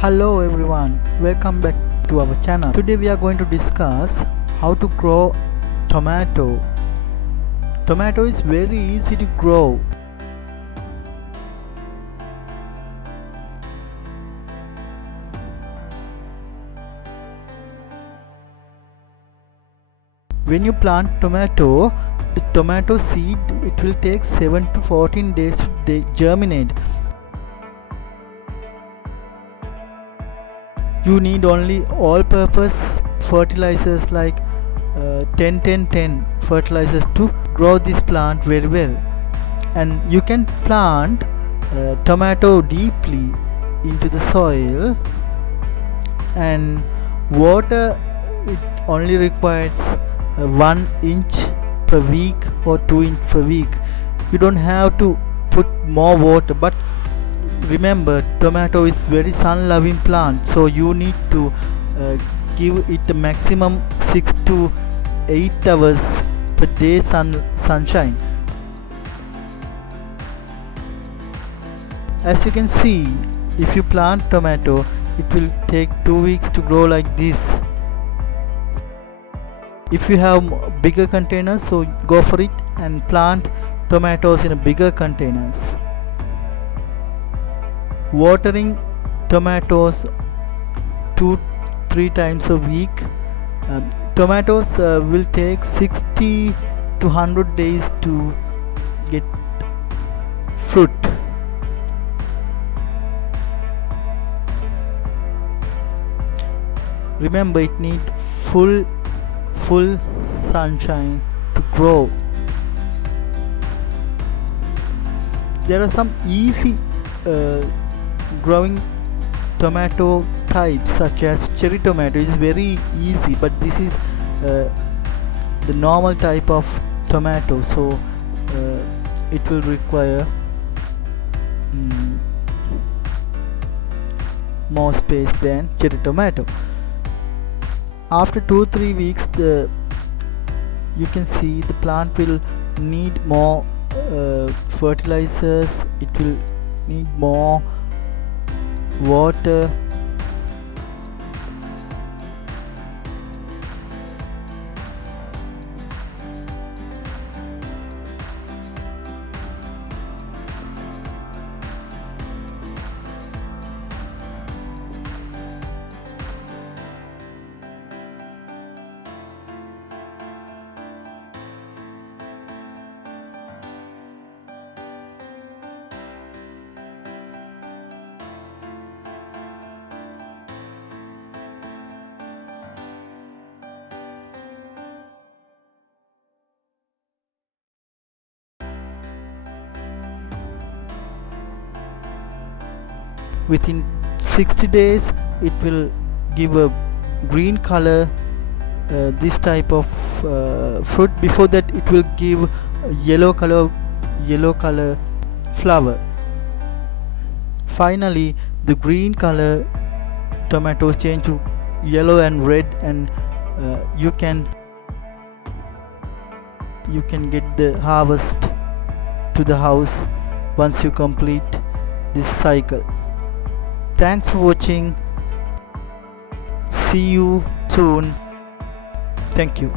Hello everyone, welcome back to our channel. Today we are going to discuss how to grow tomato. Tomato is very easy to grow. When you plant tomato, the tomato seed, it will take 7 to 14 days to germinate. You need only all-purpose fertilizers like 10-10-10 fertilizers to grow this plant very well. And you can plant tomato deeply into the soil, and water it only requires 1 inch per week or 2 inch per week. You don't have to put more water, but remember, tomato is very sun loving plant, so you need to give it a maximum 6 to 8 hours per day sunshine. As you can see, if you plant tomato, it will take 2 weeks to grow like this. If you have bigger containers, so go for it and plant tomatoes in a bigger containers. Watering tomatoes 2-3 times a week. Tomatoes will take 60 to 100 days to get fruit. Remember, it needs full sunshine to grow. There are some easy growing tomato types such as cherry tomato. Is very easy, but this is the normal type of tomato, so it will require more space than cherry tomato. After 2-3 weeks, you can see the plant will need more fertilizers. It will need more water. Within 60 days, it will give a green color, this type of fruit. Before that, it will give a yellow color flower. Finally, the green color tomatoes change to yellow and red, and you can get the harvest to the house once you complete this cycle. Thanks for watching. See you soon. Thank you.